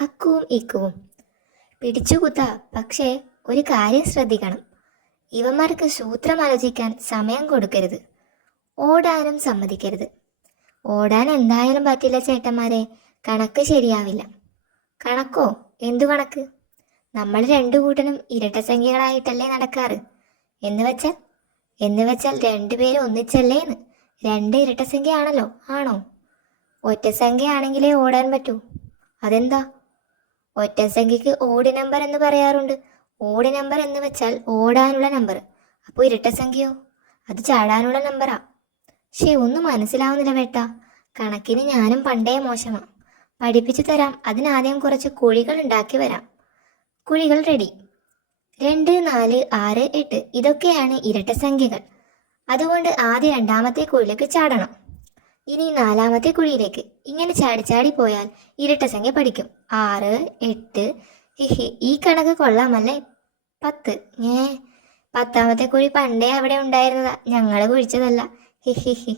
അക്കുവും ഇക്കുവും. പിടിച്ചുകുത്ത, പക്ഷേ ഒരു കാര്യം ശ്രദ്ധിക്കണം. ഇവന്മാർക്ക് സൂത്രം ആലോചിക്കാൻ സമയം കൊടുക്കരുത്. ഓടാനും സമ്മതിക്കരുത്. ഓടാൻ എന്തായാലും പറ്റില്ല ചേട്ടന്മാരെ, കണക്ക് ശരിയാവില്ല. കണക്കോ? എന്തു കണക്ക്? നമ്മൾ രണ്ടു കൂട്ടനും ഇരട്ടസംഖ്യകളായിട്ടല്ലേ നടക്കാറ്. എന്ന് വെച്ചാൽ രണ്ടുപേരും ഒന്നിച്ചല്ലേന്ന്. രണ്ട് ഇരട്ടസംഖ്യ ആണല്ലോ, ആണോ? ഒറ്റസംഖ്യ ആണെങ്കിലേ ഓടാൻ പറ്റൂ. അതെന്താ? ഒറ്റസംഖ്യക്ക് ഓഡ് നമ്പർ എന്ന് പറയാറുണ്ട്. ഓഡ് നമ്പർ എന്ന് വെച്ചാൽ ഓടാനുള്ള നമ്പർ. അപ്പോൾ ഇരട്ടസംഖ്യയോ? അത് ചാടാനുള്ള നമ്പറാ. ഒന്നും മനസ്സിലാവുന്നില്ല വേട്ടാ. കണക്കിന് ഞാനും പണ്ടേ മോശമാ. പഠിപ്പിച്ചു തരാം. അതിനാദ്യം കുറച്ച് കുഴികൾ ഉണ്ടാക്കി വരാം. കുഴികൾ റെഡി. 2, 4, 6, 8 ഇതൊക്കെയാണ് ഇരട്ടസംഖ്യകൾ. അതുകൊണ്ട് ആദ്യം രണ്ടാമത്തെ കുഴിയിലേക്ക് ചാടണം. ഇനി നാലാമത്തെ കുഴിയിലേക്ക്. ഇങ്ങനെ ചാടി ചാടി പോയാൽ ഇരട്ടസംഖ്യ പഠിക്കും. 6, 8. ഈ കണക്ക് കൊള്ളാമല്ലേ? 10. പത്താമത്തെ കുഴി പണ്ടേ അവിടെ ഉണ്ടായിരുന്നതാ, ഞങ്ങൾ കുഴിച്ചതല്ല. ഹിഹിഹി.